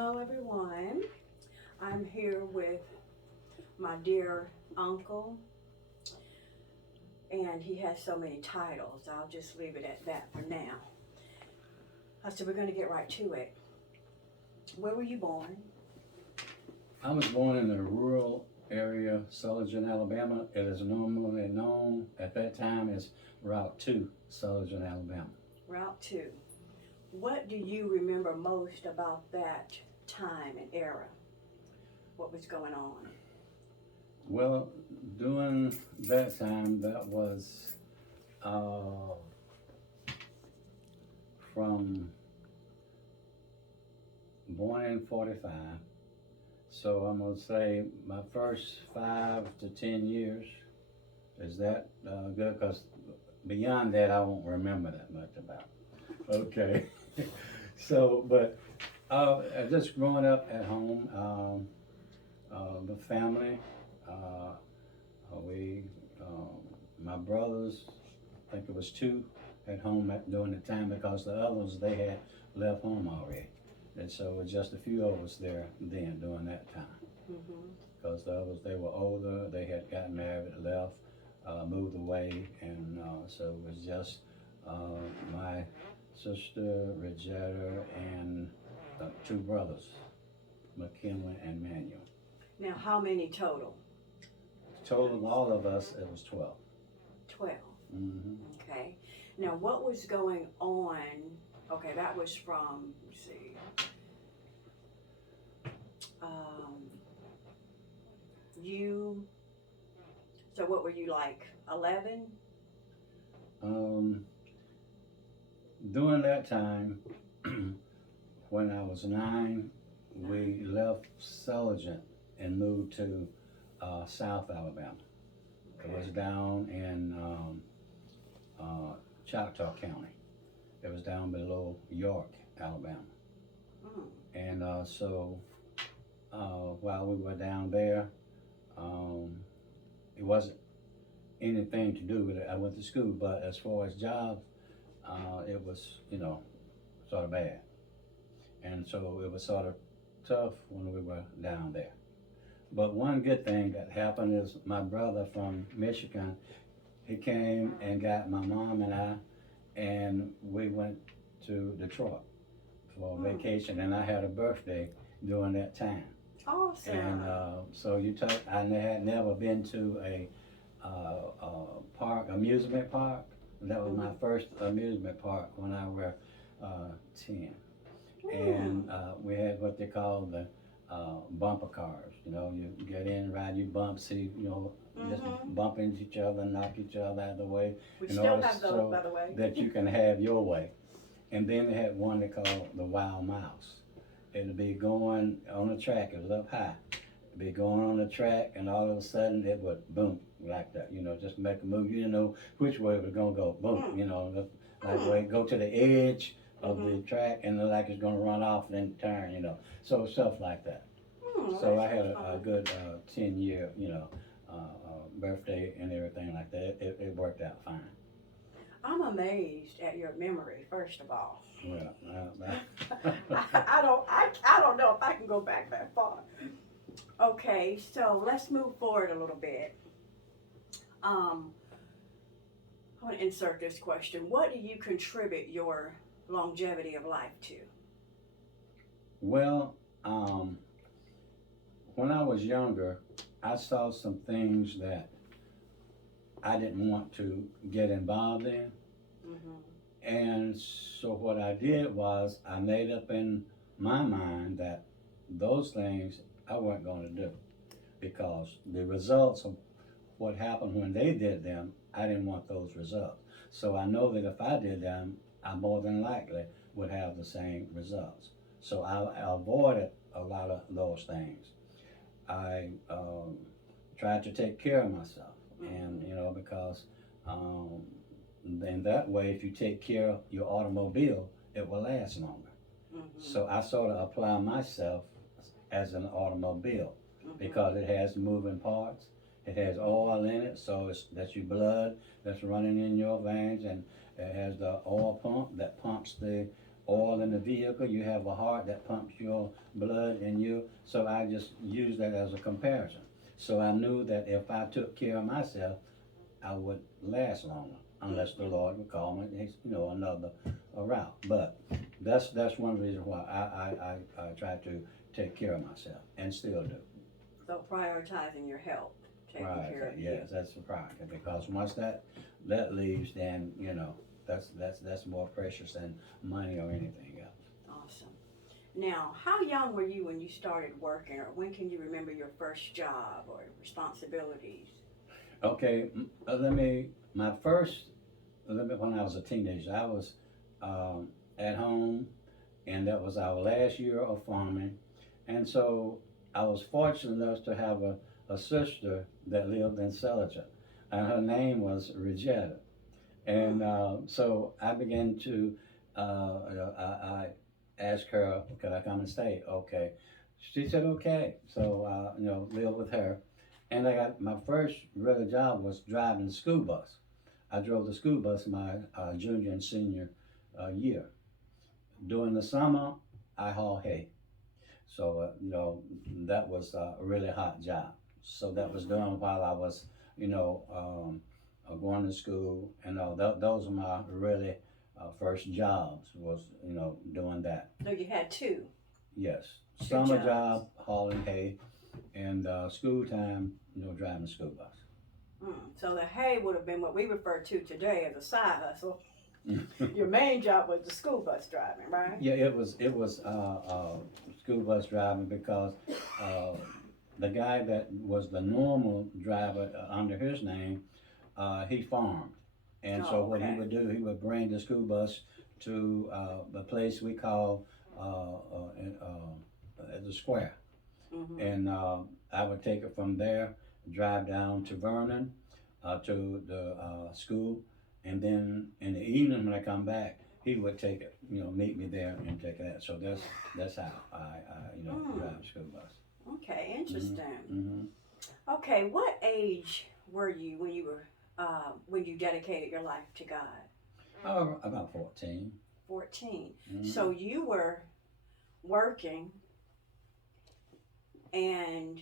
Hello, everyone. I'm here with my dear uncle, and he has so many titles. I'll just leave it at that for now. So we're going to get right to it. Where were you born? I was born in the rural area, Sulligent, Alabama. It is normally known at that time as Route 2, Sulligent, Alabama. Route 2. What do you remember most about that time and era? What was going on? Well, during that time, that was from born in 45. So I'm gonna say my first 5 to 10 years. Is that good? Because beyond that, I won't remember that much about. Okay. So, but just growing up at home, the family, we, my brothers, I think it was 2 at home during the time because the others, they had left home already. And so it was just a few of us there then during that time. Because the others, they were older, they had gotten married, left, moved away, and so it was just my sister, Regetta, and 2 brothers, McKinley and Manuel. Now, how many total? Total of all of us, it was 12. 12. Mm-hmm. Okay. Now, what was going on? Okay, that was from, let's see, you, so what were you, like 11? During that time, when I was 9, we left Sulligent and moved to South Alabama. Okay. It was down in Choctaw County. It was down below York, Alabama. And so while we were down there, it wasn't anything to do with it. I went to school, but as far as jobs, it was, sort of bad. And so it was sort of tough when we were down there. But one good thing that happened is my brother from Michigan, he came and got my mom and I, and we went to Detroit for vacation, and I had a birthday during that time. Awesome. And so I had never been to a amusement park. That was my first amusement park when I was 10. And we had what they call the bumper cars. You get in, ride your bump, see, just bump into each other, knock each other out of the way. We still have those, by the way. That you can have your way. And then they had one they called the Wild Mouse. It'd be going on the track, it was up high. It'd be going on the track, and all of a sudden it would boom, like that, just make a move. You didn't know which way it was gonna go, boom, like go to the edge of the track, and look like it's gonna run off and then turn, so stuff like that. So I had a good 10-year, birthday and everything like that. It worked out fine. I'm amazed at your memory, first of all. Well, I don't know if I can go back that far. Okay, so let's move forward a little bit. I want to insert this question. What do you contribute your longevity of life to? Well, when I was younger, I saw some things that I didn't want to get involved in. And so what I did was I made up in my mind that those things I wasn't going to do, because the results of what happened when they did them, I didn't want those results. So I know that if I did them, I more than likely would have the same results. So I avoided a lot of those things. I tried to take care of myself, and because then that way, if you take care of your automobile, it will last longer. So I sort of apply myself as an automobile, because it has moving parts, it has oil in it, so that's your blood that's running in your veins, and it has the oil pump that pumps the oil in the vehicle, you have a heart that pumps your blood in you. So I just used that as a comparison. So I knew that if I took care of myself, I would last longer, unless the Lord would call me, another route. But that's one reason why I try to take care of myself, and still do. So prioritizing your health, taking care of you. Yes, that's the priority, because once that leaves, then that's more precious than money or anything else. Awesome. Now, how young were you when you started working, or when can you remember your first job or responsibilities? Okay, when I was a teenager, I was at home, and that was our last year of farming. And so I was fortunate enough to have a sister that lived in Sulligent, and her name was Regetta. And so I began to, I asked her, could I come and stay? Okay. She said, okay. So, live with her. And I got my first real job was driving the school bus. I drove the school bus my junior and senior year. During the summer, I hauled hay. So, that was a really hot job. So that was done while I was, going to school. And those were my really first jobs, was, doing that. So you had two? Yes. Two Summer jobs. job, hauling hay, and school time, driving the school bus. So the hay would have been what we refer to today as a side hustle. Your main job was the school bus driving, right? Yeah, it was school bus driving, because the guy that was the normal driver under his name, he farmed. And so what he would do, he would bring the school bus to the place we call the square. And I would take it from there, drive down to Vernon, to the school, and then in the evening when I come back, he would take it, meet me there and take it out. So that's how I drive the school bus. Okay, interesting. Mm-hmm. Okay, what age were you when you dedicated your life to God? Oh, about 14. 14. Mm-hmm. So you were working, and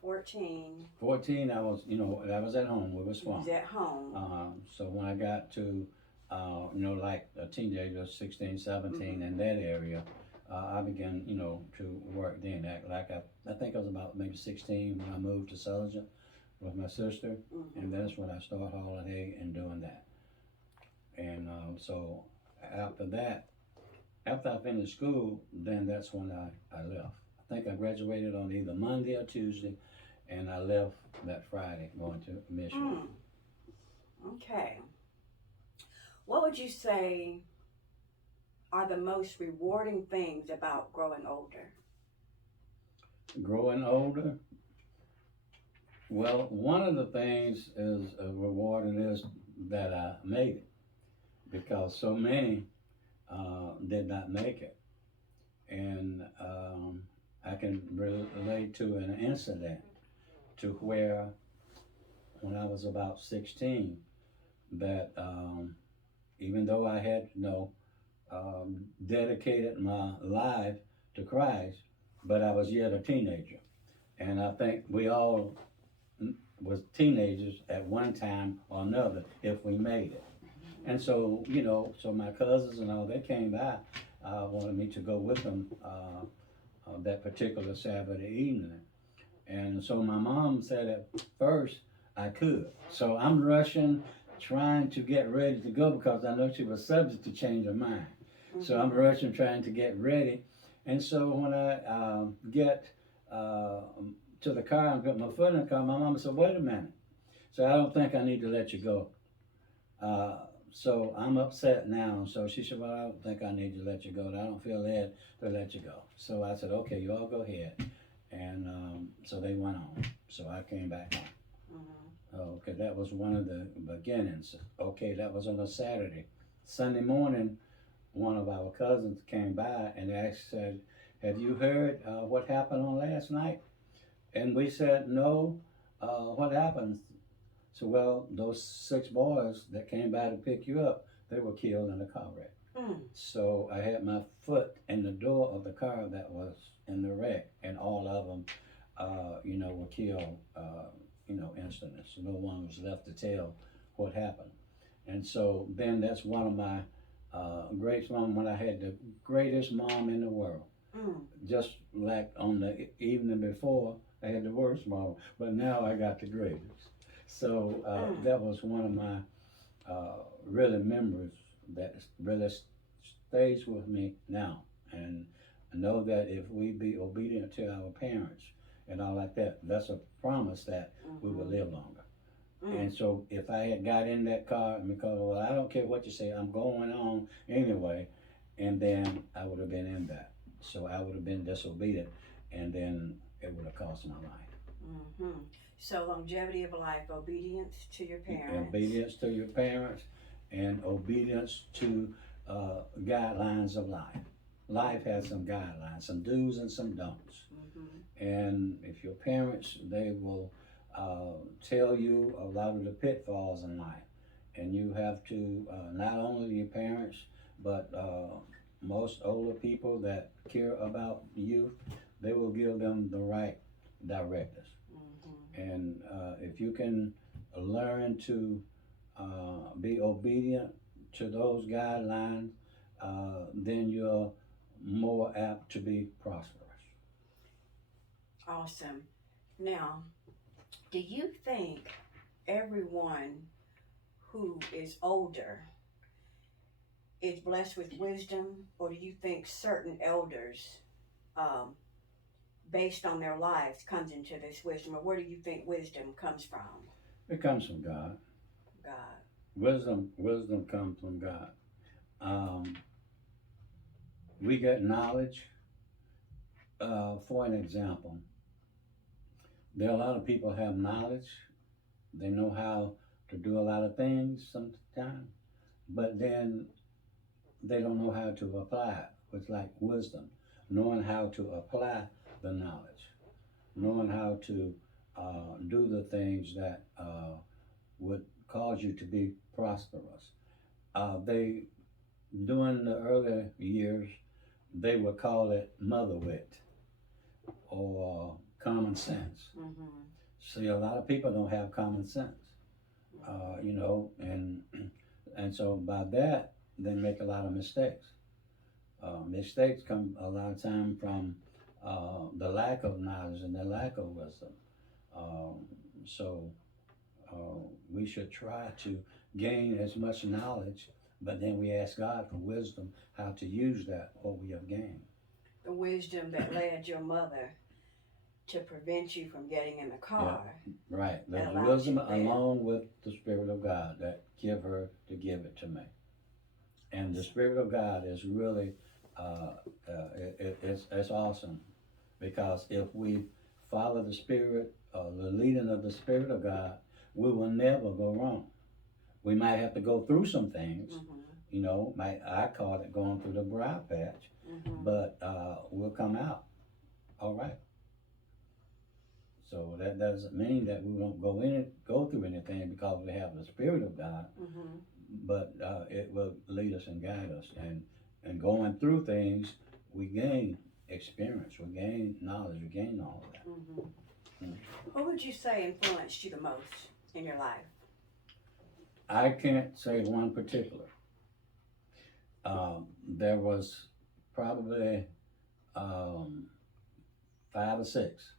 14. 14, I was, I was at home. We was You farming. was at home. So when I got to, like a teenager, 16, 17, in that area, I began, to work then. I think I was about maybe 16 when I moved to Sulligent with my sister, and that's when I started hauling hay and doing that. And so after that, after I finished school, then that's when I left. I think I graduated on either Monday or Tuesday, and I left that Friday going to Michigan. Okay. What would you say are the most rewarding things about growing older? Growing older? Well, one of the things is rewarding is that I made it, because so many did not make it. And I can relate to an incident to where when I was about 16, that even though I had, dedicated my life to Christ, but I was yet a teenager. And I think we all was teenagers at one time or another if we made it. And so, so my cousins and all, they came by, wanted me to go with them that particular Saturday evening. And so my mom said at first I could. So I'm rushing, trying to get ready to go, because I know she was subject to change her mind. So I'm rushing, trying to get ready. And so when I get to the car and put my foot in the car, my mama said, wait a minute. So I don't think I need to let you go. So I'm upset now. So she said, well, I don't think I need to let you go. I don't feel led to let you go. So I said, okay, you all go ahead. And so they went on. So I came back home. Okay, that was one of the beginnings. Okay, that was on a Saturday. Sunday morning, one of our cousins came by and said, have you heard what happened on last night? And we said, no. What happened? So, well, those 6 boys that came by to pick you up, they were killed in a car wreck. Mm. So I had my foot in the door of the car that was in the wreck, and all of them, were killed, instantly. So no one was left to tell what happened. And so then that's one of my greatest mom when I had the greatest mom in the world. Mm. Just like on the evening before, I had the worst mom, but now I got the greatest. So that was one of my really memories that really stays with me now. And I know that if we be obedient to our parents and all like that, that's a promise that we will live longer. And so if I had got in that car and because, well, I don't care what you say, I'm going on anyway, and then I would have been in that. So I would have been disobedient, and then it would have cost my life. So longevity of life, obedience to your parents. Obedience to your parents, and obedience to guidelines of life. Life has some guidelines, some do's and some don'ts. And if your parents, they will tell you a lot of the pitfalls in life. And you have to, not only your parents, but most older people that care about youth, they will give them the right directives. And if you can learn to be obedient to those guidelines, then you're more apt to be prosperous. Awesome. Now, do you think everyone who is older is blessed with wisdom, or do you think certain elders, based on their lives, comes into this wisdom, or where do you think wisdom comes from? It comes from God. God. Wisdom comes from God. We get knowledge. For an example, there are a lot of people have knowledge. They know how to do a lot of things sometimes, but then they don't know how to apply it. It's like wisdom, knowing how to apply the knowledge, knowing how to do the things that would cause you to be prosperous. They, during the early years, they would call it mother wit or common sense. See, a lot of people don't have common sense, and so by that, they make a lot of mistakes. Mistakes come a lot of time from the lack of knowledge and the lack of wisdom. So we should try to gain as much knowledge, but then we ask God for wisdom how to use that what we have gained. The wisdom that led your mother to prevent you from getting in the car. Yeah, right. There's allowed wisdom you then. along with the Spirit of God that give her to give it to me. And the Spirit of God is really, it's awesome, because if we follow the Spirit, the leading of the Spirit of God, we will never go wrong. We might have to go through some things, I call it going through the briar patch, but we'll come out all right. So that doesn't mean that we won't go through anything because we have the Spirit of God, but it will lead us and guide us. And going through things, we gain experience, we gain knowledge, we gain all of that. Who would you say influenced you the most in your life? I can't say one particular. There was probably 5 or 6.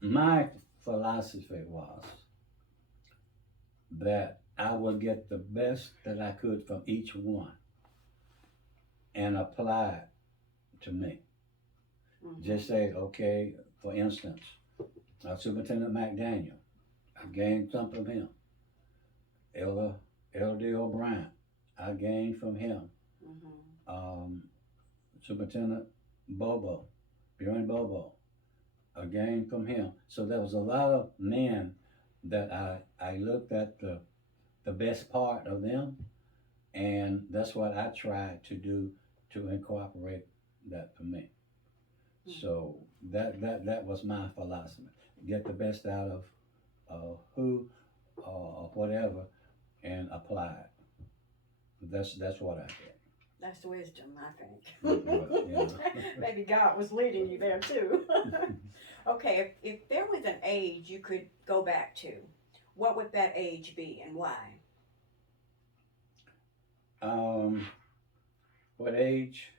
My philosophy was that I would get the best that I could from each one and apply it to me. Just say, okay, for instance, Superintendent McDaniel, I gained something from him. Elder L.D. O'Brien, I gained from him. Superintendent Bobo, Bjorn Bobo, I gained from him. So there was a lot of men that I looked at the best part of them, and that's what I tried to do to incorporate that for me. So that was my philosophy. Get the best out of who or whatever and apply it. That's what I did. That's wisdom, I think. Well, yeah. Maybe God was leading you there too. Okay, if there was an age you could go back to, what would that age be and why? What age?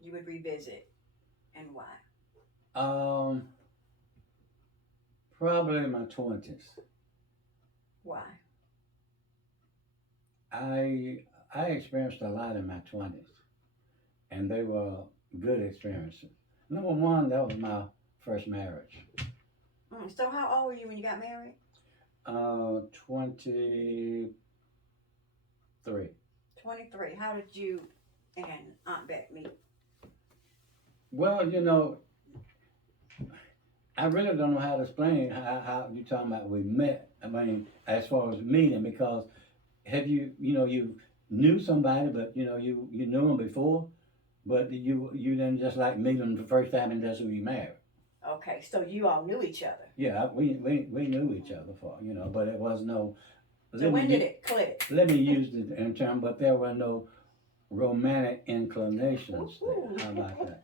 You would revisit and why? Um, Probably in my 20s. Why? I experienced a lot in my 20s, and they were good experiences. Number one, that was my first marriage. So how old were you when you got married? 23. 23. How did you and Aunt Bet meet? Well, I really don't know how to explain how you talking about we met. I mean, as far as meeting, because have you knew somebody, but you knew them before, but you didn't just like meet them the first time and that's who you married. Okay, so you all knew each other. Yeah, we knew each other for but it was no. So when did it click? Let me use the term, but there were no romantic inclinations there. How about that?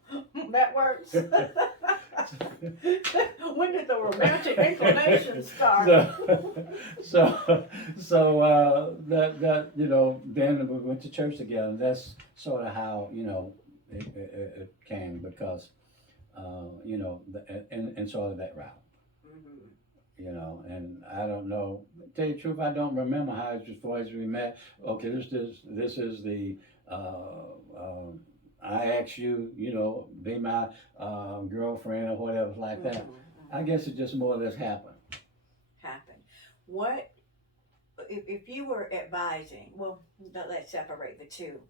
That works. When did the romantic inclinations start? So that then we went to church together. That's sort of how it came because and sort of that route. And I don't know. Tell you the truth, I don't remember how it was before we met. Okay, this is the. I asked you, be my girlfriend or whatever like that. I guess it just more or less happened. What if you were advising? Well, let's separate the two.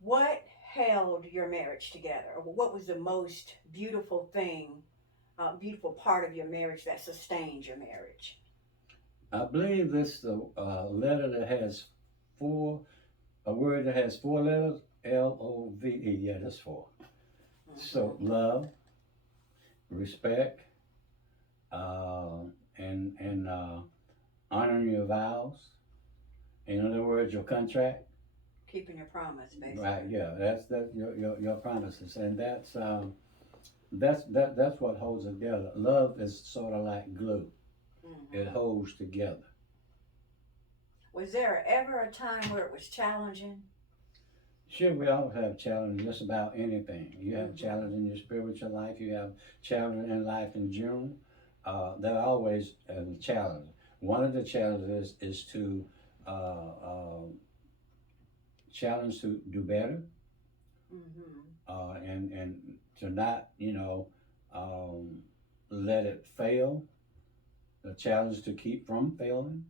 What held your marriage together? Or what was the most beautiful thing? Beautiful part of your marriage that sustained your marriage? I believe this the letter that has a word that has 4 letters, LOVE. Yeah, that's 4. So love, respect, and honoring your vows. In other words, your contract. Keeping your promise, basically. Right. Yeah. That's your promises, and that's what holds it together. Love is sort of like glue. It holds together. Was there ever a time where it was challenging? Sure, we all have challenges just about anything. You have challenges in your spiritual life. You have challenges in life in general. There are always a challenge. One of the challenges is to challenge to do better, and to not let it fail. The challenge to keep from failing,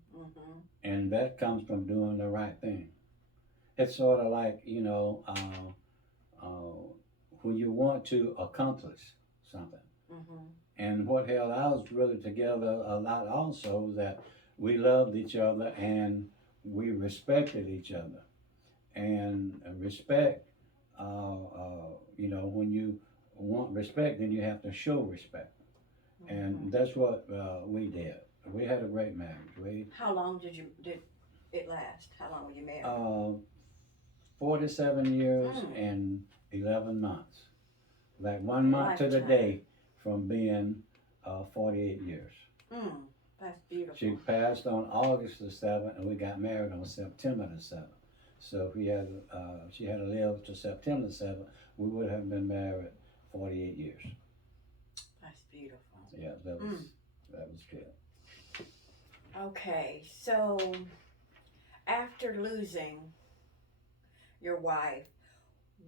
and that comes from doing the right thing. It's sort of like when you want to accomplish something. And what held ours really together a lot also that we loved each other and we respected each other. And respect, when you want respect, then you have to show respect. And that's what we did. We had a great marriage. How long did it last? How long were you married? 47 years and 11 months. Like 1 month to the day from being 48 years. That's beautiful. She passed on August the 7th, and we got married on September the 7th. So if she had to live to September the 7th, we would have been married 48 years. That's beautiful. Yeah, that was good. Okay, so after losing your wife,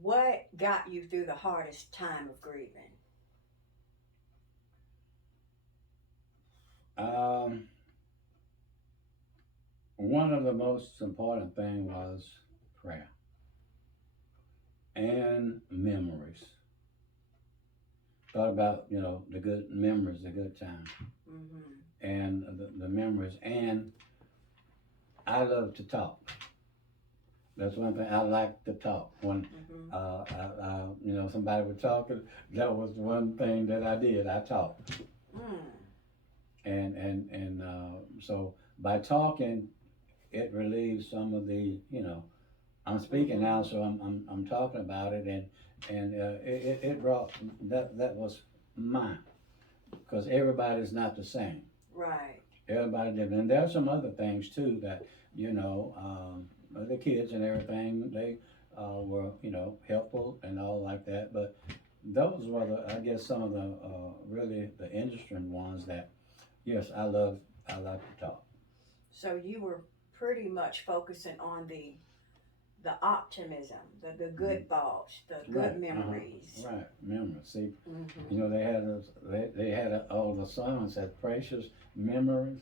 what got you through the hardest time of grieving? One of the most important things was prayer and memories. Thought about the good memories, the good times, and the memories. And I love to talk. That's one thing I like to talk. When somebody was talking, that was one thing that I did. I talked. And so by talking, it relieves some of the, I'm speaking now, so I'm talking about it, and it brought, that was mine, because everybody's not the same. Right. Everybody different, and there are some other things too that, the kids and everything, they were, helpful and all like that, but those were I guess some of the really the interesting ones that, yes, I like to talk. So you were pretty much focusing on the optimism, the good thoughts, the good Right, memories. Right, memories. See, Mm-hmm. they had all the songs that precious memories,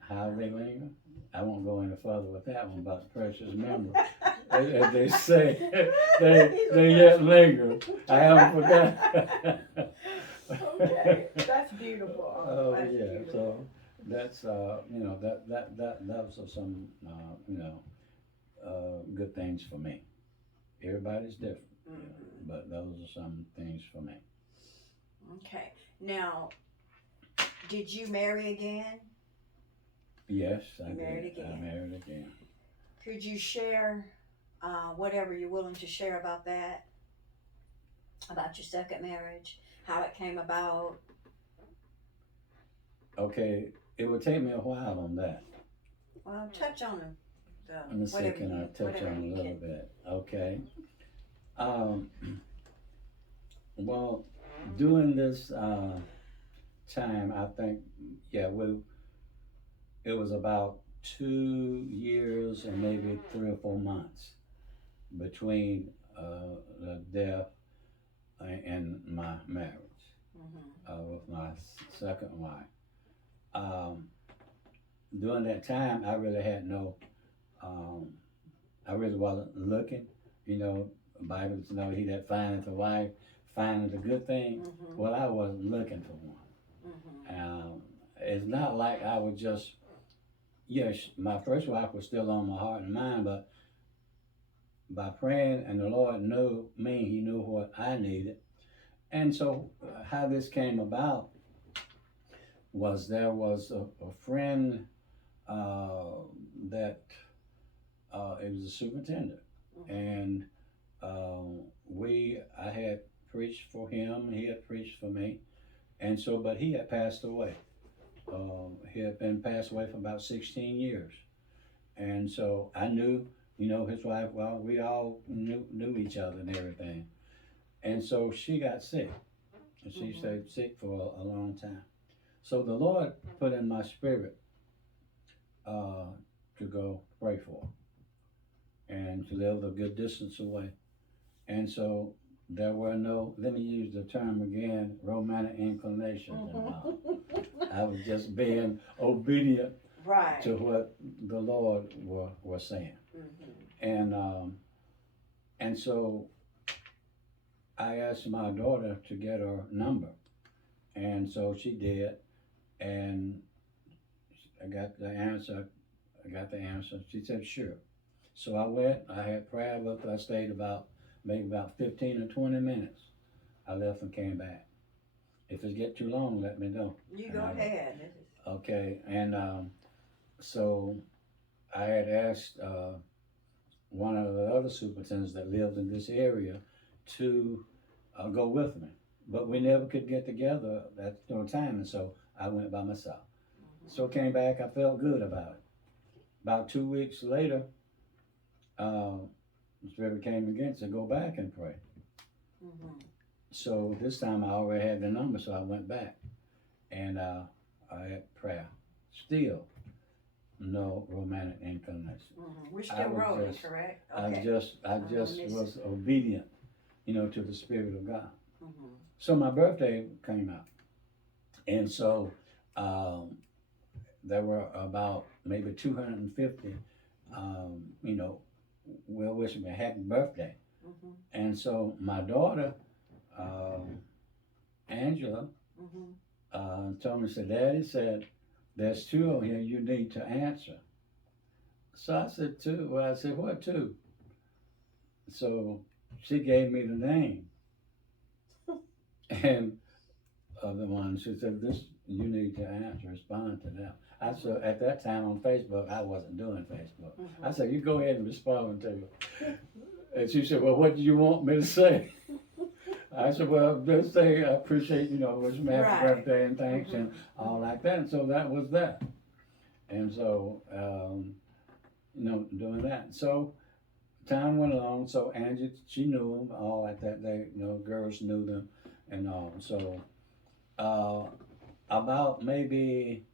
how they linger. I won't go any further with that one, but precious memories. As they say, they yet linger. I haven't forgotten. Okay, that's beautiful. Oh That's yeah, beautiful. so that's that was some good things for me. Everybody's different, but those are some things for me. Okay. Now, did you marry again? Yes, I You married did. I again. married again. Could you share whatever you're willing to share about that? About your second marriage? How it came about? Okay, it would take me a while on that. Well, touch on the Let me see, whatever can I you touch whatever on a you little can. bit? Okay. Um, well, during this time, I think, yeah, it was about 2 years and maybe 3 or 4 months between the death and my marriage with my second wife. Um, During that time, I really had no, um, I really wasn't looking. The Bible says, "No, he that findeth a wife findeth a good thing." Well, I wasn't looking for one. It's not like I was just, yes, my first wife was still on my heart and mind, but by praying and the Lord knew me, He knew what I needed. And so, how this came about was there was a friend that it was a superintendent, and I had preached for him, he had preached for me, and so, but he had passed away. He had been passed away for about 16 years, and so I knew, his wife. Well, we all knew each other and everything, and so she got sick, and she stayed sick for a long time. So the Lord put in my spirit to go pray for her and to live a good distance away. And so there were no, let me use the term again, romantic inclinations involved. I was just being obedient Right. to what the Lord was saying. And so I asked my daughter to get her number. And so she did. And I got the answer. She said, sure. So I went, I had prayer with her. I stayed maybe about 15 or 20 minutes. I left and came back. If it get too long, let me know. You go ahead. Okay, and so I had asked one of the other superintendents that lived in this area to go with me, but we never could get together at no time, and so I went by myself. So came back, I felt good about it. About 2 weeks later, the Spirit came again to go back and pray. So this time I already had the number, so I went back and I had prayer. Still no romantic inclination. We're still rolling, correct? Okay. I just was obedient, to the Spirit of God. So my birthday came out, and so there were about maybe 250, well wishing me a happy birthday. And so my daughter, Angela, told me, said, Daddy said, there's two on here you need to answer. So I said, two? Well, I said, what two? So she gave me the name. And the one, she said, this, you need to answer, respond to them. I said, at that time on Facebook, I wasn't doing Facebook. I said, you go ahead and respond to it. And she said, well, what do you want me to say? I said, well, just say I appreciate, wish me happy birthday and thanks and all like that. And so that was that. And so, doing that. So time went along. So Angie, she knew them, all like that. They, girls knew them and all. So about maybe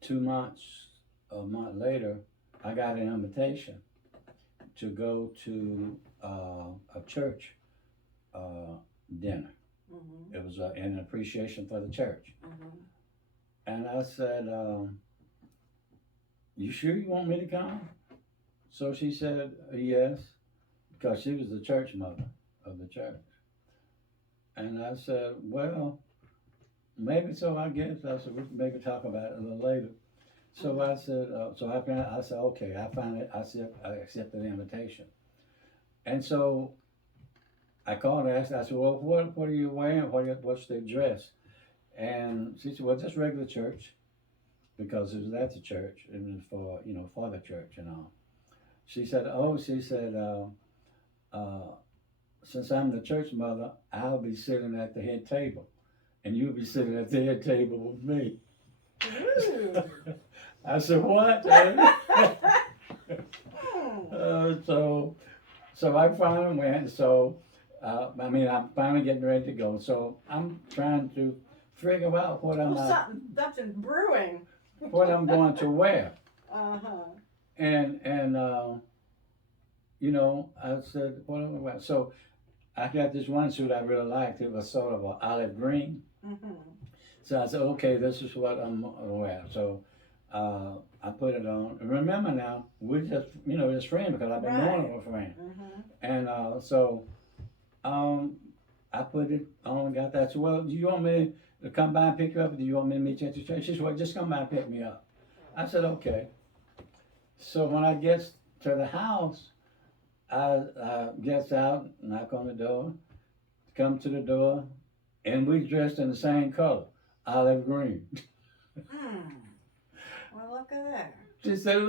2 months, a month later, I got an invitation to go to a church dinner. It was an appreciation for the church. And I said, you sure you want me to come? So she said, yes, because she was the church mother of the church. And I said, well, maybe so, I guess. I said, we can maybe talk about it a little later. So I said, I said, okay, I accepted the invitation. And so I called her, I said, well, what are you wearing? What's the dress? And she said, well, just regular church, because it was at the church, and it was for the church and all. She said, since I'm the church mother, I'll be sitting at the head table, and you'll be sitting at the head table with me. I said, what? So I finally went. So, I'm finally getting ready to go. So I'm trying to figure out what something brewing. What I'm going to wear. And I said, what am I wearing? So I got this one suit I really liked. It was sort of an olive green. So I said, okay, this is what I'm gonna wear. So I put it on. And remember now, we're just, just friends, because I've been knowing her for a friend. And so I put it on, got that. So, well, do you want me to come by and pick you up, or do you want me to meet you at the church? She said, well, just come by and pick me up. I said, okay. So when I get to the house, I gets out, knock on the door, come to the door, and we dressed in the same color, olive green. Well, look at that. She said,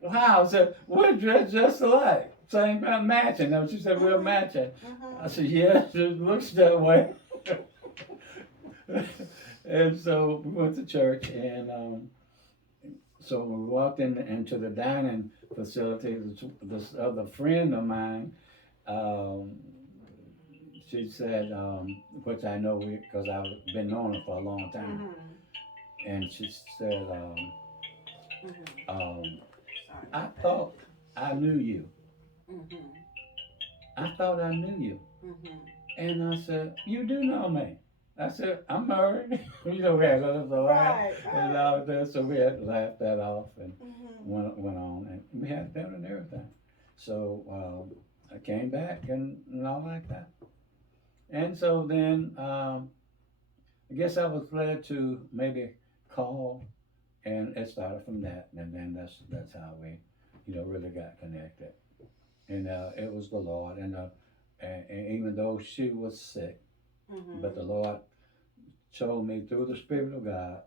wow. I said, we're dressed just alike. Same matching. She said, we're matching. I said, yes, it looks that way. And so we went to church, and so we walked into the dining facility. This other friend of mine, she said, which I know because I've been knowing her for a long time, and she said, I thought I knew you. I thought I knew you. And I said, you do know me. I said, I'm married. We had a little laugh and all that, so we had to laugh that off and went on, and we had dinner and everything. So I came back and all like that. And so then I guess I was glad to maybe call, and it started from that, and then that's how we, really got connected. And it was the Lord, and even though she was sick, but the Lord told me through the Spirit of God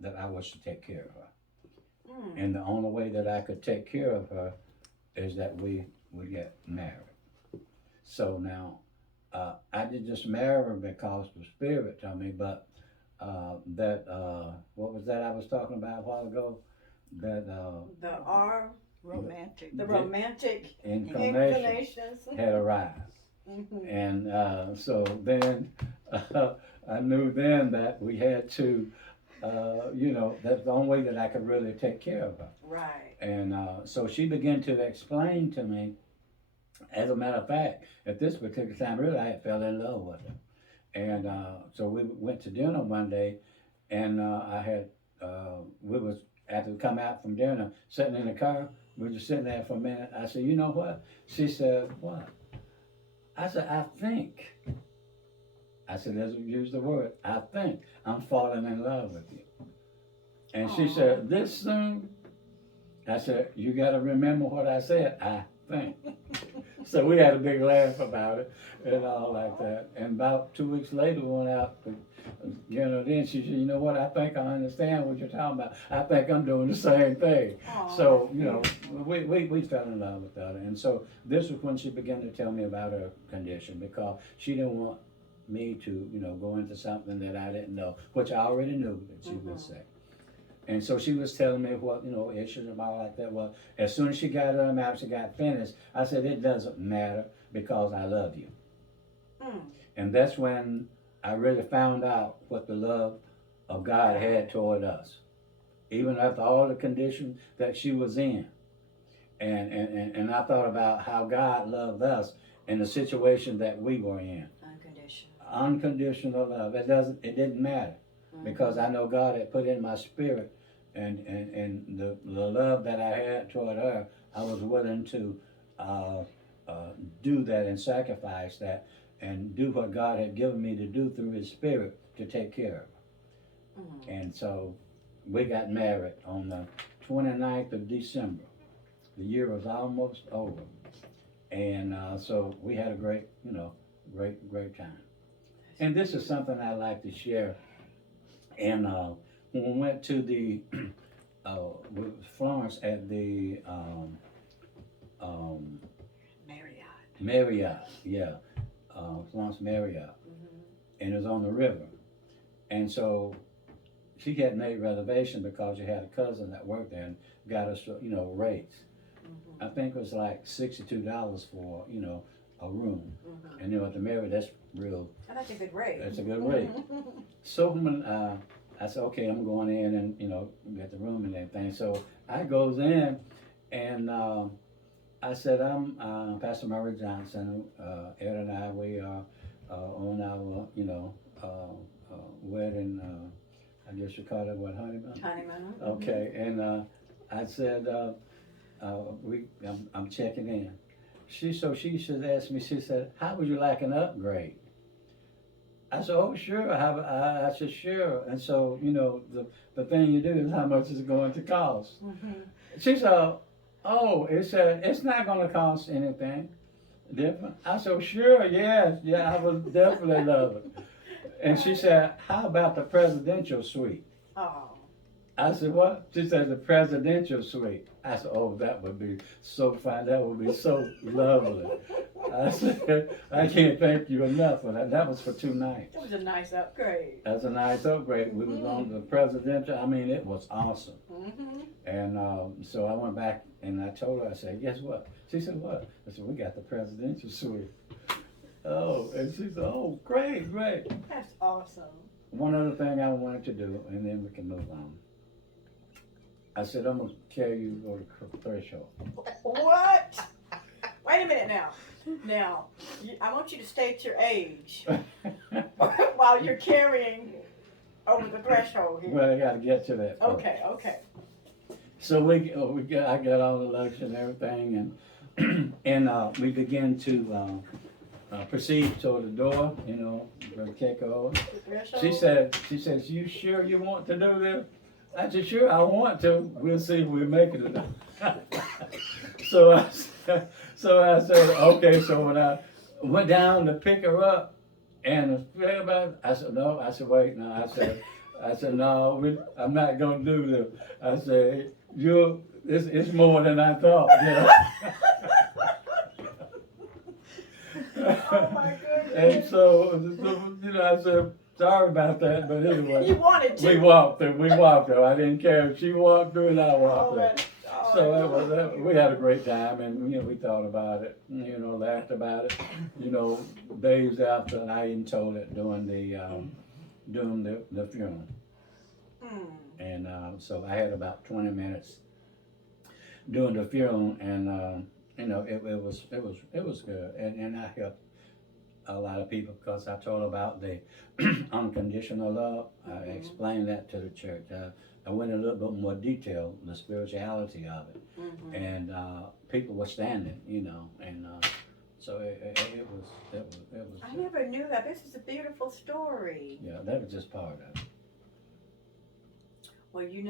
that I was to take care of her. And the only way that I could take care of her is that we would get married. So now, I didn't just marry her because the Spirit told me, but what was that I was talking about a while ago? That the romantic inclinations had arrived. And so then I knew then that we had to, that's the only way that I could really take care of her. Right. And so she began to explain to me, as a matter of fact, at this particular time, really, I had fell in love with her. And so we went to dinner one day, and we was, after we come out from dinner, sitting in the car, we were just sitting there for a minute. I said, you know what? She said, what? I said, I think. I said, let's use the word, I think I'm falling in love with you. And she said, this soon? I said, you got to remember what I said, I think. So we had a big laugh about it and all like that. And about 2 weeks later, we went out. Then she said, "You know what? I think I understand what you're talking about. I think I'm doing the same thing." Aw, So that's we fell in love with that. And so this was when she began to tell me about her condition, because she didn't want me to go into something that I didn't know, which I already knew that she would say. And so she was telling me what, issues and all like that. Well, as soon as she got them out, she got finished, I said, "It doesn't matter because I love you." Mm. And that's when I really found out what the love of God had toward us. Even after all the conditions that she was in. And I thought about how God loved us in the situation that we were in. Unconditional. Unconditional love. It didn't matter. Because I know God had put in my spirit, and the love that I had toward her, I was willing to do that and sacrifice that and do what God had given me to do through His Spirit to take care of her. And so we got married on the 29th of December. The year was almost over. And so we had a great great time. And this is something I like to share. And when we went to the with Florence at the Marriott, yeah, Florence Marriott, and it was on the river. And so she had made reservation because she had a cousin that worked there and got us, rates. I think it was like $62 for, a room. And at the Marriott, that's real. And that's a good rate. That's a good rate. So when I said, okay, I'm going in and get the room and everything. So I goes in and I said, I'm Pastor Murray Johnson. Ed and I, we are on our wedding. I guess you call it what, honeymoon? Honeymoon. Okay, and I said, I'm checking in. She should ask me. She said, "How would you like an upgrade?" I said, "Oh, sure." I said, "Sure." And so, the thing you do is how much is it going to cost. She said, "Oh," it said, "It's not going to cost anything different." I said, "Sure, yes, yeah, I would definitely love it." And she said, "How about the presidential suite?" Oh. I said, "What?" She said, "The presidential suite." I said, "Oh, that would be so fine. That would be so lovely." I said, "I can't thank you enough for that." That was for 2 nights. It was a nice upgrade. That's a nice upgrade. We was on the presidential. I mean, it was awesome. And so I went back and I told her, I said, "Guess what?" She said, "What?" I said, "We got the presidential suite." Oh, and she said, "Oh, great." That's awesome. One other thing I wanted to do, and then we can move on. I said, "I'm gonna carry you over the threshold." What? Wait a minute now. Now, I want you to state your age while you're carrying over the threshold here. Well, I gotta get to that first. Okay. So I got all the luggage and everything, and we began to proceed toward the door. Brother Keiko. She says, "You sure you want to do this?" I said, "Sure, I want to. We'll see if we make it or not." So I said, okay. So when I went down to pick her up, and I said, "No." I said, "Wait, no." I said, "No, I'm not gonna do this." I said, it's more than I thought. Oh my goodness. And so I said, "Sorry about that," but anyway. You wanted to. We walked through. I didn't care if she walked through and I walked through. So we had a great time, and we thought about it, laughed about it, days after, and I even told it during the funeral. And so I had about 20 minutes during the funeral, and it was good, and I helped a lot of people because I told about the unconditional love. I explained that to the church. I went in a little bit more detail, the spirituality of it, and people were standing, and so it was. I never knew that. This is a beautiful story. Yeah, that was just part of it. Well, you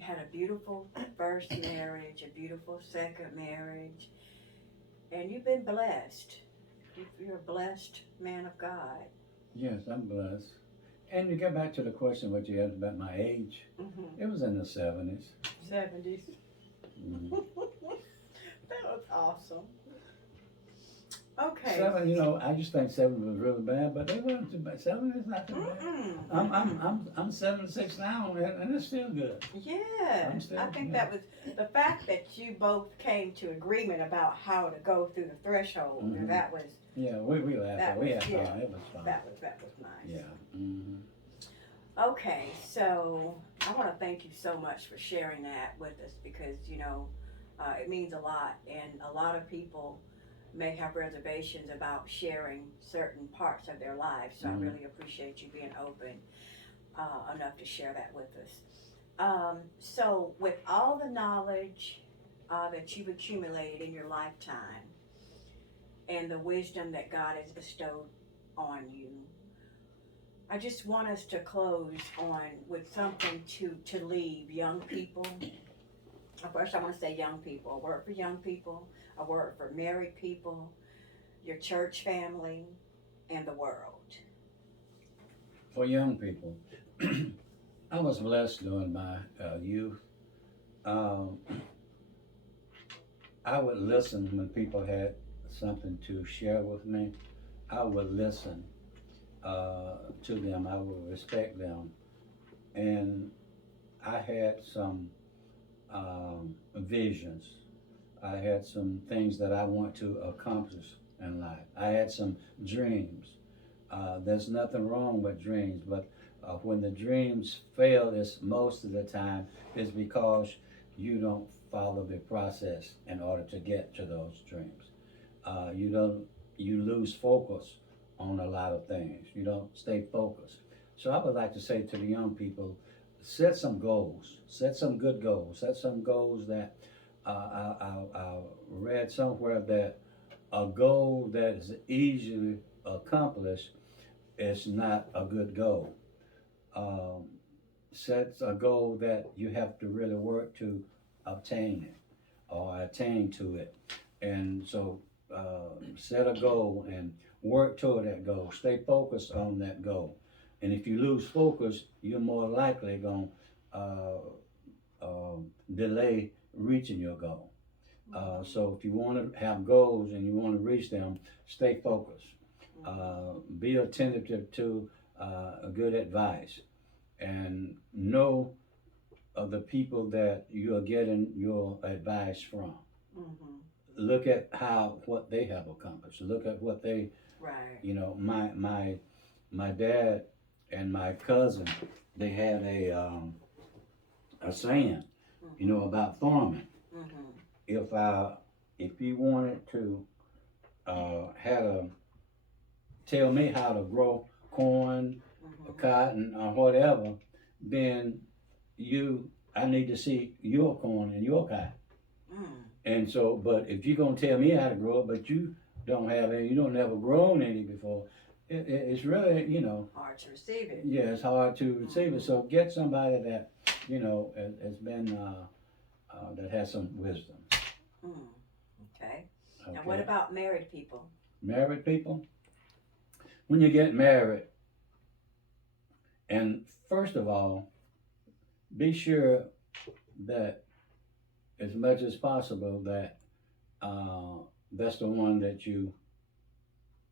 had a beautiful first marriage, a beautiful second marriage, And you've been blessed. You're a blessed man of God. Yes, I'm blessed. And to get back to the question what you asked about my age, it was in the 70s. 70s. Mm-hmm. That was awesome. Okay. Seven, you know, I just think 7 was really bad, but they weren't too bad. 7 is not too bad. I'm 76 now, and it's still good. Yeah. I think that was the fact that you both came to agreement about how to go through the threshold, and that was. Yeah, we laughed. We had fun. It was fun. That was nice. Yeah. Okay, so I want to thank you so much for sharing that with us because you know it means a lot, and a lot of people may have reservations about sharing certain parts of their lives. So I really appreciate you being open enough to share that with us. So with all the knowledge that you've accumulated in your lifetime and the wisdom that God has bestowed on you, I just want us to close with something to leave young people. First, I want to say young people, a word for young people, a word for married people, your church family, and the world. For young people, I was blessed during my youth. I would listen when people had something to share with me. I would listen to them. I would respect them. And I had some visions. I had some things that I want to accomplish in life. I had some dreams. There's nothing wrong with dreams, but when the dreams fail, it's most of the time is because you don't follow the process in order to get to those dreams. You lose focus on a lot of things. You don't stay focused. So I would like to say to the young people, set some goals, set some good goals, set some goals that I read somewhere that a goal that is easily accomplished is not a good goal. Set a goal that you have to really work to obtain it or attain to it. And so set a goal and work toward that goal. Stay focused on that goal. And if you lose focus, you're more likely going to delay reaching your goal. So if you want to have goals and you want to reach them, stay focused. Be attentive to good advice and know of the people that you are getting your advice from. Look at what they have accomplished. Look at what they, you know, my dad and my cousin, they had a saying, you know, about farming. If you wanted to tell me how to grow corn or cotton or whatever, then I need to see your corn and your cotton. And so, but if you're gonna tell me how to grow it, but you don't have any, you don't never grown any before, it's really, you know, hard to receive it. Yeah, it's hard to receive it. So get somebody that, you know, has been that has some wisdom. Okay. Now, what about married people? Married people, when you get married, and first of all, be sure that as much as possible that that's the one that you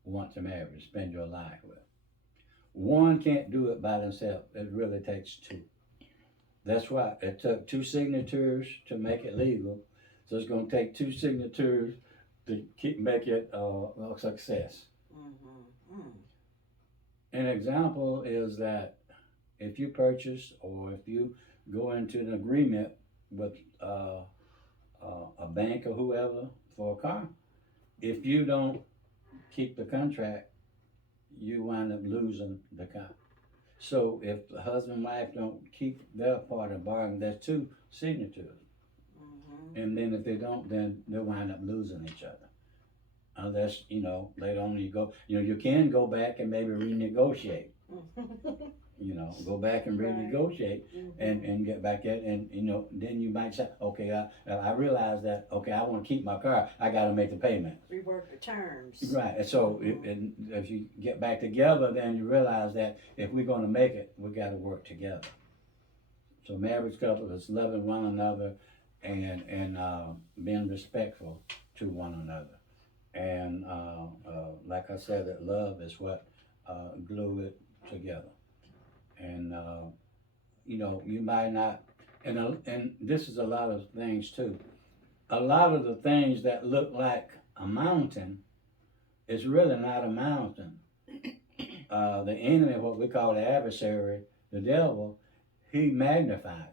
want to marry, spend your life with. One can't do it by themselves. It really takes two. That's why it took 2 signatures to make it legal. So it's going to take 2 signatures to make it a success. An example is that if you purchase or if you go into an agreement with a bank or whoever for a car, if you don't keep the contract, you wind up losing the car. So if the husband and wife don't keep their part of the bargain, there's 2 signatures. And then if they don't, then they'll wind up losing each other. Unless, you know, later on you can go back and maybe renegotiate. go back and Right. renegotiate and get back in, and then you might say, okay, I realize that, okay, I want to keep my car, I got to make the payment. Rework the terms. Right, and so if you get back together, then you realize that if we're going to make it, we got to work together. So marriage couple is loving one another and being respectful to one another. And like I said, that love is what glue it together. And you might not, and this is a lot of things too. A lot of the things that look like a mountain is really not a mountain. The enemy, what we call the adversary, the devil, he magnifies.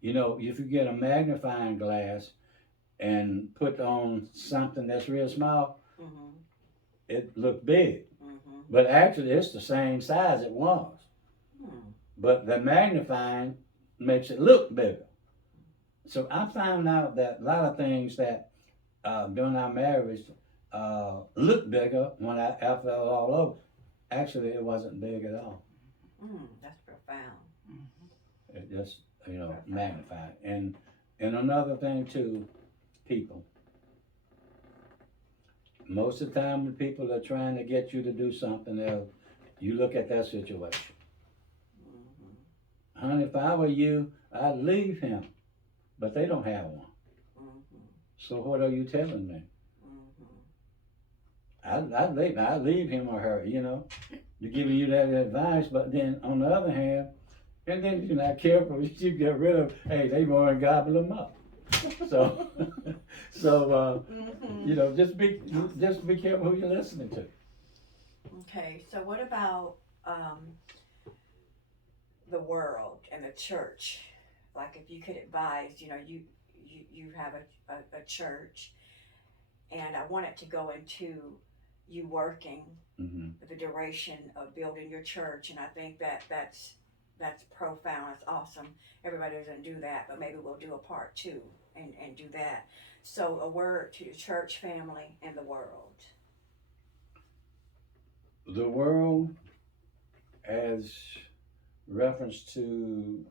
If you get a magnifying glass and put on something that's real small, it look big. But actually, it's the same size it was. But the magnifying makes it look bigger. So I found out that a lot of things that during our marriage looked bigger when after it was all over. Actually, it wasn't big at all. That's profound. It just, magnified. And another thing too, people. Most of the time when people are trying to get you to do something else, you look at that situation. Honey, if I were you, I'd leave him. But they don't have one. So what are you telling me? I'd leave him or her, They're giving you that advice, but then on the other hand, and then if you're not careful, you get rid of, hey, they more and gobble them up. So, just be careful who you're listening to. Okay, so what about the world and the church? Like, if you could advise, you have a church, and I want it to go into you working for the duration of building your church, and I think that's profound. It's awesome. Everybody doesn't do that, but maybe we'll do a part 2 and do that. So a word to the church family and the world. The world as reference to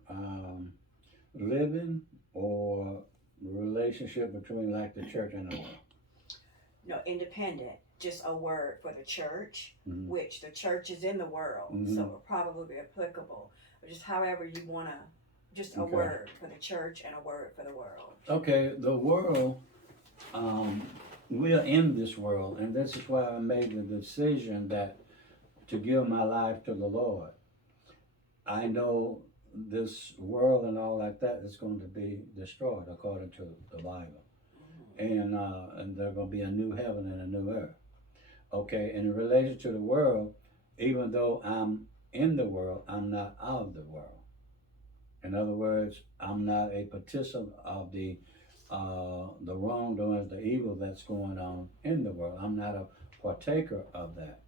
living or relationship between like the church and the world? No, independent. Just a word for the church, which the church is in the world, so it'll probably be applicable. But just however you want to, just a word for the church and a word for the world. Okay, the world, we are in this world, and this is why I made the decision that to give my life to the Lord. I know this world and all like that is going to be destroyed according to the Bible. And there's going to be a new heaven and a new earth. Okay, in relation to the world, even though I'm in the world, I'm not of the world. In other words, I'm not a participant of the wrongdoings, the evil that's going on in the world. I'm not a partaker of that.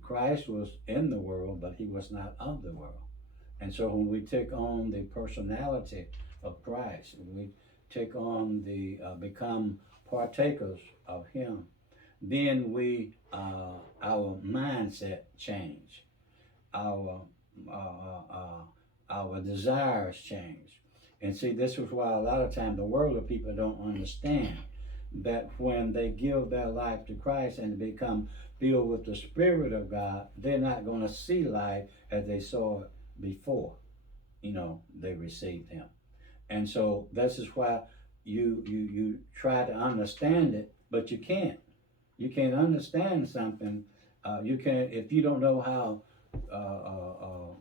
Christ was in the world, but he was not of the world. And so when we take on the personality of Christ, we take on become partakers of him, then our mindset change, our desires change. And see, this is why a lot of times the world of people don't understand that when they give their life to Christ and become filled with the Spirit of God, they're not going to see life as they saw it before, they received him. And so this is why you try to understand it, but you can't. You can't understand something. You can't, if you don't know how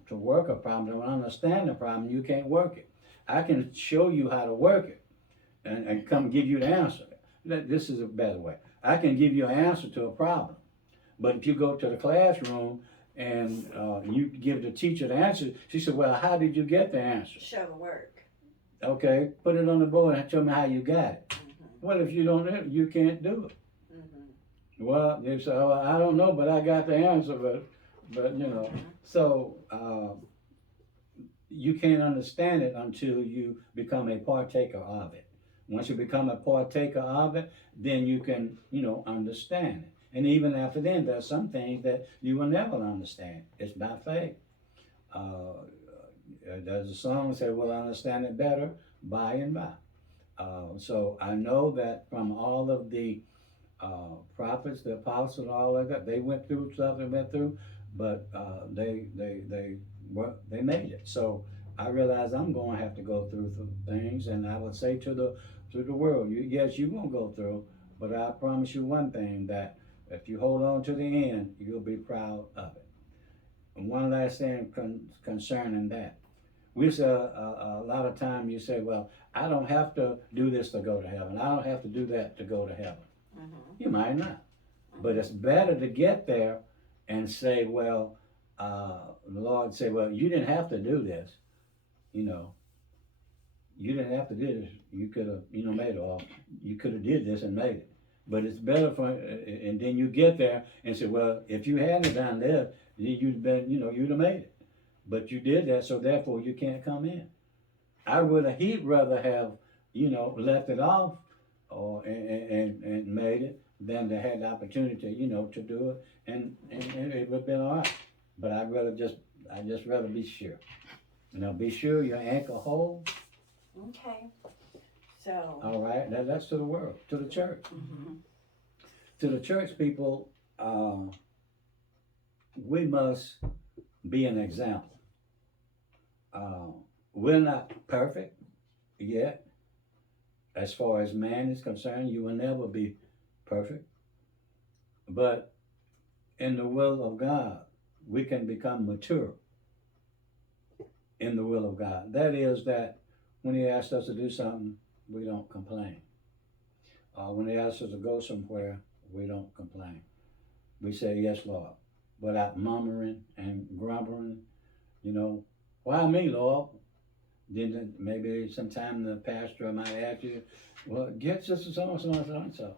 to work a problem, don't understand the problem, you can't work it. I can show you how to work it and come give you the answer. This is a better way. I can give you an answer to a problem. But if you go to the classroom and you give the teacher the answer, she said, well, how did you get the answer? Show the work. Okay, put it on the board and show me how you got it. Well, if you don't know, you can't do it. Well, they say, oh, I don't know, but I got the answer, but so you can't understand it until you become a partaker of it. Once you become a partaker of it, then you can, understand it. And even after then, there's some things that you will never understand. It's by faith. There's a song that says, we'll understand it better by and by. So I know that from all of the prophets, the apostles, all of that, they went through stuff they went through, but they made it. So I realize I'm going to have to go through things, and I would say to the world, yes, you're going to go through, but I promise you one thing, that if you hold on to the end, you'll be proud of it. And one last thing concerning that. We say a lot of time you say, well, I don't have to do this to go to heaven. I don't have to do that to go to heaven. You might not. But it's better to get there and say, well, the Lord say, well, you didn't have to do this. You know, you didn't have to do this. You could have, made it, or you could have did this and made it. But it's better for, and then you get there and say, well, if you hadn't done this, you'd been, you'd have made it. But you did that, so therefore you can't come in. He'd rather have, left it off or and made it than to have the opportunity, to do it, and it would have been all right. But I just rather be sure. Be sure your anchor holds. Okay. So. All right, that's to the world, to the church. To the church people, we must be an example. We're not perfect yet. As far as man is concerned, you will never be perfect. But in the will of God, we can become mature in the will of God. That is that when He asks us to do something, we don't complain. When He asks us to go somewhere, we don't complain. We say, yes, Lord, without murmuring and grumbling. Why me, Lord? Then maybe sometime the pastor might ask you, well, get Sister so-and-so and so-and-so.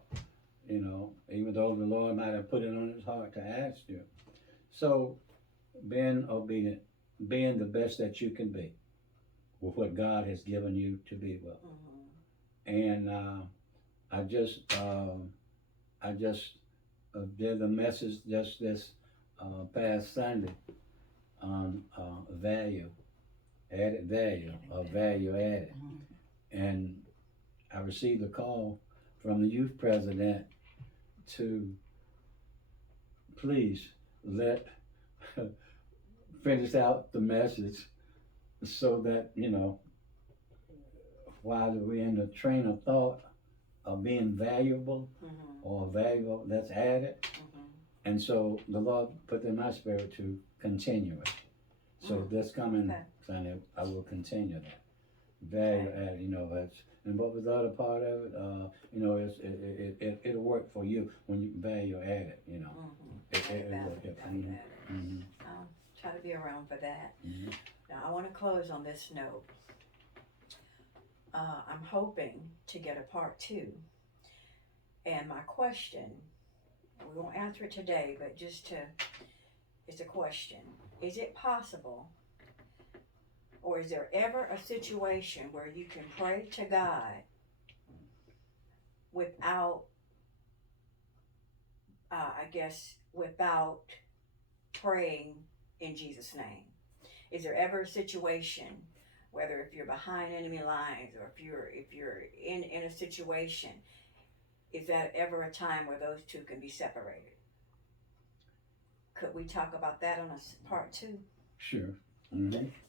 Even though the Lord might have put it on His heart to ask you. So, being obedient, being the best that you can be with what God has given you to be with. And I just did a message just this past Sunday on added value, or value added. And I received a call from the youth president to please finish out the message so that, while we're in the train of thought of being valuable or valuable, that's added. And so the Lord put in my spirit to continue it. So this coming Sunday, I will continue that. Value added, that's, and what was the other part of it? It'll work for you when you value added, It'll work. I'll try to be around for that. Now, I want to close on this note. I'm hoping to get a part 2. And my question, we won't answer it today, but it's a question. Is it possible, or is there ever a situation where you can pray to God without, without praying in Jesus' name? Is there ever a situation, whether if you're behind enemy lines or if you're in a situation, is that ever a time where those two can be separated? Could we talk about that on a part 2? Sure.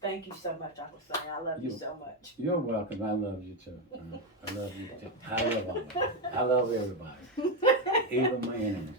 Thank you so much, Uncle Sonny. I love you so much. You're welcome. I love you too. I love you too. I love all of you. I love everybody, even my enemies.